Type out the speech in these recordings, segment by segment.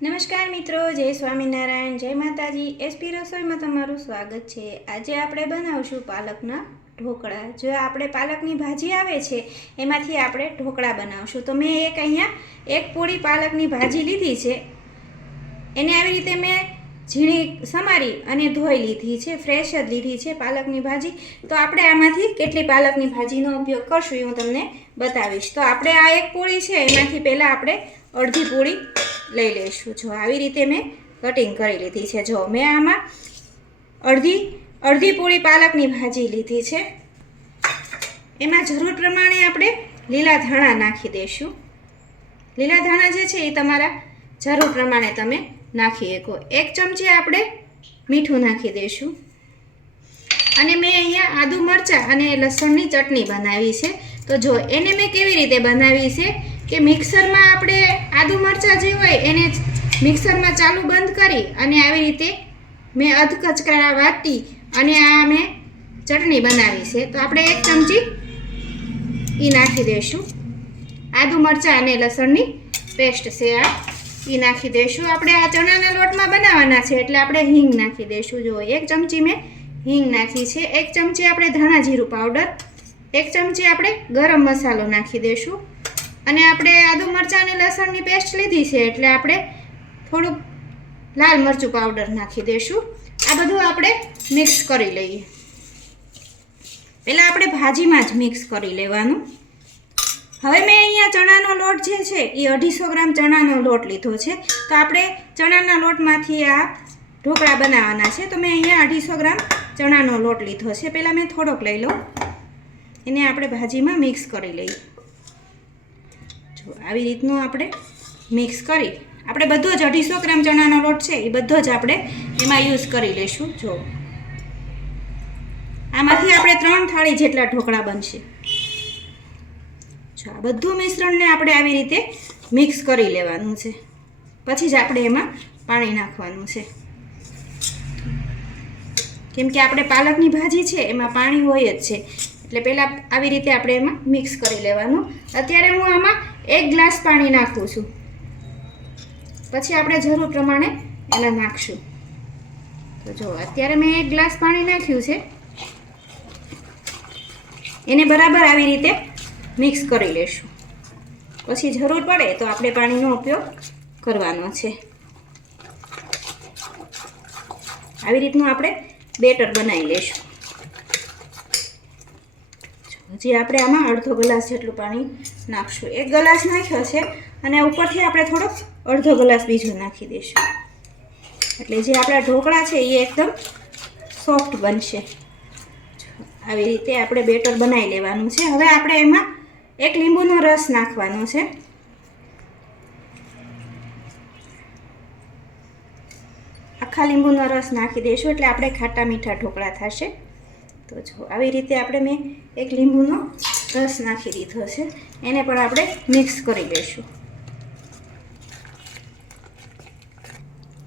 નમસ્કાર મિત્રો, જય સ્વામિનારાયણ, જય માતાજી. એસપી રસોઈમાં તમારું સ્વાગત છે. આજે આપણે બનાવશું પાલકના ઢોકળા. જો આપણે પાલકની ભાજી આવે છે એમાંથી આપણે ઢોકળા બનાવશું. તો મેં અહીંયા એક પૂરી પાલકની ભાજી લીધી છે. એને આવી રીતે મેં ઝીણી સમારી અને ધોઈ લીધી છે. ફ્રેશ જ લીધી છે પાલકની ભાજી. તો આપણે આમાંથી કેટલી પાલકની ભાજીનો ઉપયોગ કરશું એ હું તમને બતાવીશ. તો આપણે આ એક પૂરી છે એમાંથી પહેલાં આપણે અડધી પૂરી લઈ લઈશું. જો આવી રીતે મેં કટિંગ કરી લીધી છે. જો મેં આમાં અડધી પૂરી પાલકની ભાજી લીધી છે. એમાં જરૂર પ્રમાણે આપણે લીલા ધાણા નાખી દઈશું. લીલા ધાણા જે છે એ તમારા જરૂર પ્રમાણે તમે નાખી શકો. 1 ચમચી આપણે મીઠું નાખી દઈશું. અને મેં અહીંયા આદુ મરચાં અને લસણની ચટણી બનાવી છે. તો જો એને મેં કેવી રીતે બનાવી છે કે મિક્સરમાં આપણે આદુ મરચાં જે હોય એને મિક્સરમાં ચાલુ બંધ કરી અને આવી રીતે મેં અધકચરા વાટી અને આ મેં ચટણી બનાવી છે. તો આપણે 1 ચમચી એ નાખી દઈશું. આદુ મરચાં અને લસણની પેસ્ટ છે આ એ નાખી દઈશું. આપણે આ ચણાના લોટમાં બનાવવાના છે એટલે આપણે હિંગ નાખી દઈશું. જો 1 ચમચી મેં હિંગ નાખી છે. 1 ચમચી આપણે ધાણા જીરું પાવડર, 1 ચમચી આપણે ગરમ મસાલો નાખી દઈશું. અને આપણે આદુ મરચાં અને લસણની પેસ્ટ લીધી છે એટલે આપણે થોડુંક લાલ મરચું પાવડર નાખી દઈશું. આ બધું આપણે મિક્સ કરી લઈએ. પહેલાં આપણે ભાજીમાં જ મિક્સ કરી લેવાનું. હવે મેં અહીંયા ચણાનો લોટ જે છે એ 250 ગ્રામ ચણાનો લોટ લીધો છે. તો આપણે ચણાના લોટમાંથી આ ઢોકળા બનાવવાના છે. તો મેં અહીંયા 250 ગ્રામ ચણાનો લોટ લીધો છે. પહેલાં મેં થોડોક લઈ લઉં. એને આપણે ભાજીમાં મિક્સ કરી લઈએ. જો આવી રીતનું આપણે મિક્સ કરી આપણે બધો જ 250 ગ્રામ ચણાનો લોટ છે એ બધો જ આપણે એમાં યુઝ કરી લઈશું. જો આમાંથી આપણે 3 થાળી જેટલા ઢોકળા બનશે. જો આ બધું મિશ્રણને આપણે આવી રીતે મિક્સ કરી લેવાનું છે. પછી જ આપણે એમાં પાણી નાખવાનું છે. કેમ કે આપણે પાલકની ભાજી છે એમાં પાણી હોય જ છે એટલે પહેલાં આવી રીતે આપણે એમાં મિક્સ કરી લેવાનું. અત્યારે હું આમાં 1 ગ્લાસ પાણી નાખું છું. પછી આપણે જરૂર પ્રમાણે એને નાખશું. તો જો અત્યારે મેં 1 ગ્લાસ પાણી નાખ્યું છે. એને બરાબર આવી રીતે મિક્સ કરી લઈશું. પછી જરૂર પડે તો આપણે પાણીનો ઉપયોગ કરવાનો છે. આવી રીતનું આપણે બેટર બનાવી લઈશું. હજી આપણે આમાં અડધો ગ્લાસ જેટલું પાણી નાખશું. 1 ગ્લાસ નાખ્યો છે અને ઉપરથી આપણે થોડોક અડધો ગ્લાસ બીજો નાખી દઈશું. એટલે જે આપણા ઢોકળા છે એ એકદમ સોફ્ટ બનશે. આવી રીતે આપણે બેટર બનાવી લેવાનું છે. હવે આપણે એમાં 1 લીંબુનો રસ નાખવાનો છે. આખા લીંબુનો રસ નાખી દઈશું એટલે આપણે ખાટા મીઠા ઢોકળા થશે. તો જો આવી રીતે આપણે મેં 1 લીંબુનો રસ નાખી દીધો છે. એને પણ આપણે મિક્સ કરી લઈશું.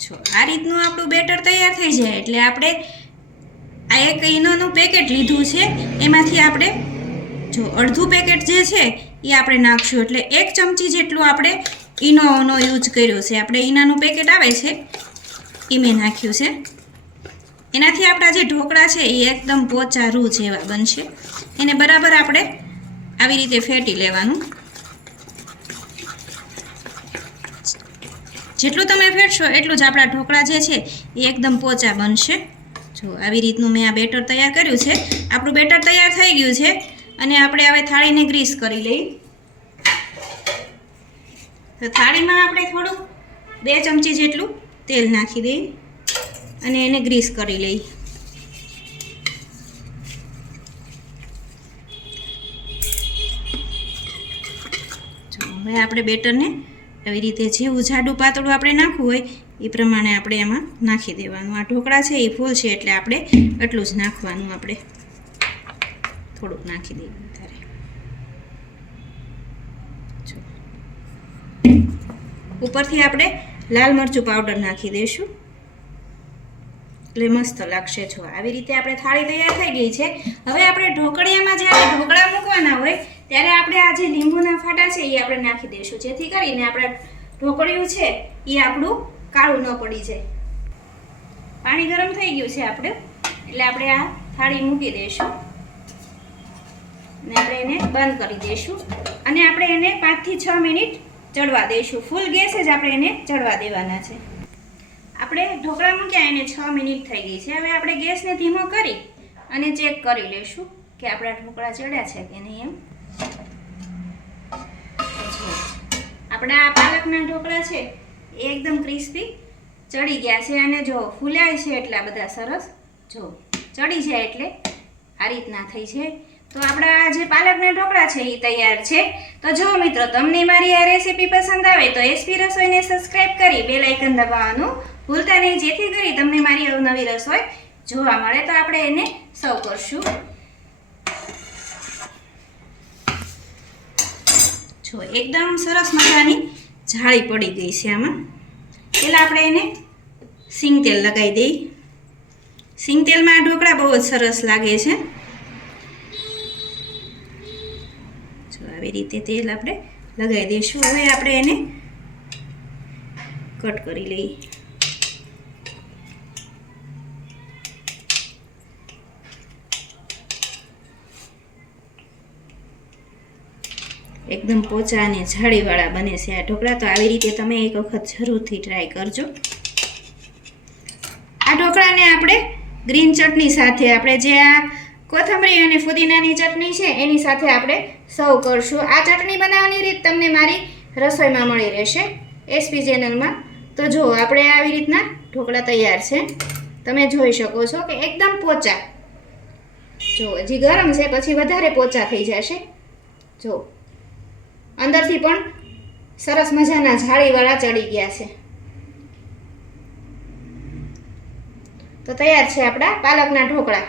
જો આ રીતનું આપણું બેટર તૈયાર થઈ જાય એટલે આપણે આ 1 ઈનોનું પેકેટ લીધું છે એમાંથી આપણે જો અડધું પેકેટ જે છે એ આપણે નાખશું. એટલે 1 ચમચી જેટલું આપણે ઈનોનો યુઝ કર્યો છે. આપણે ઈનાનું પેકેટ આવે છે એ મેં નાખ્યું છે. એનાથી આપણા જે ઢોકળા છે એ એકદમ પોચા રૂ જેવા બનશે. એને બરાબર આપણે આવી રીતે ફેટી લેવાનું. જેટલું તમે ફેટશો એટલું જ આપણા ઢોકળા જે છે એ એકદમ પોચા બનશે. જો આવી રીતનું મેં આ બેટર તૈયાર કર્યું છે. આપણું બેટર તૈયાર થઈ ગયું છે અને આપણે હવે થાળીને ગ્રીસ કરી લઈએ. તો થાળીમાં આપણે થોડું 2 ચમચી જેટલું તેલ નાખી દઈએ અને એને ગ્રીસ કરી લઈએ. હવે આપણે બેટરને આવી રીતે જેવું જાડું પાતળું આપણે નાખવું હોય એ પ્રમાણે આપણે એમાં નાખી દેવાનું. આ ઢોકળા છે એ ફૂલ છે એટલે આપણે એટલું જ નાખવાનું. આપણે થોડુંક નાખી દઈએ ત્યારે. જો ઉપરથી આપણે લાલ મરચું પાવડર નાખી દઈશું એટલે મસ્ત લાગશે. જો આવી રીતે આપણે થાળી તૈયાર થઈ ગઈ છે. હવે આપણે ઢોકળિયામાં જ્યારે ઢોકળા મૂકવાના હોય ત્યારે આપણે આ જે લીંબુના ફાટા છે એ આપણે નાખી દઈશું જેથી કરીને આપણા ઢોકળિયું છે એ આપણું કાળું ન પડી જાય. પાણી ગરમ થઈ ગયું છે આપણે, એટલે આપણે આ થાળી મૂકી દઈશું અને આપણે એને બંધ કરી દઈશું અને આપણે એને 5 થી 6 મિનિટ ચડવા દઈશું. ફૂલ ગેસે જ આપણે એને ચડવા દેવાના છે. આપણે ઢોકળા મૂક્યા એને 6 મિનિટ થઈ ગઈ છે. હવે આપણે ગેસને ધીમો કરી અને ચેક કરી લઈશું કે આપણા ઢોકળા ચડ્યા છે કે નહીં એમ. આપણા પાલકના ઢોકળા છે એ એકદમ ક્રિસ્પી ચડી ગયા છે અને જો ફૂલાય છે એટલા બધા સરસ. જો ચડી જાય એટલે આ રીતના થઈ છે. તો આપણા જે પાલકના ઢોકળા છે એ તૈયાર છે. તો જો મિત્રો, તમને મારી આ રેસીપી પસંદ આવે તો એસપી રસોઈને સબસ્ક્રાઇબ કરી બેલ આઇકન દબાવવાનું ભૂલતા નહીં, જેથી કરી તમને મારી અવનવી રસોઈ જોવા મળે. તો આપણે એને સર્વ કરશું. જો એકદમ સરસ મજાની જાળી પડી ગઈ છે આમાં. પહેલાં આપણે એને સિંગ તેલ લગાવી દઈએ. સિંગ તેલમાં ઢોકળા બહુ જ સરસ લાગે છે. જો આવી રીતે તેલ આપણે લગાવી દઈશું. હવે આપણે એને કટ કરી લઈએ. એકદમ પોચા અને જાળીવાળા બને છે આ ઢોકળા. તો આવી રીતે તમે એક વખત જરૂરથી ટ્રાય કરજો. આ ઢોકળાને આપણે ગ્રીન ચટણી સાથે, આપણે જે આ કોથમરી અને ફુદીનાની ચટણી છે એની સાથે આપણે સર્વ કરશું. આ ચટણી બનાવવાની રીત તમને મારી રસોઈમાં મળી રહેશે એસપી ચેનલમાં. તો જો આપણે આવી રીતના ઢોકળા તૈયાર છે. તમે જોઈ શકો છો કે એકદમ પોચા. જો હજી ગરમ છે, પછી વધારે પોચા થઈ જશે. જો અંદરથી પણ સરસ મજાના જાળીવાળા ચડી ગયા છે. તો તૈયાર છે આપણા પાલકના ઢોકળા.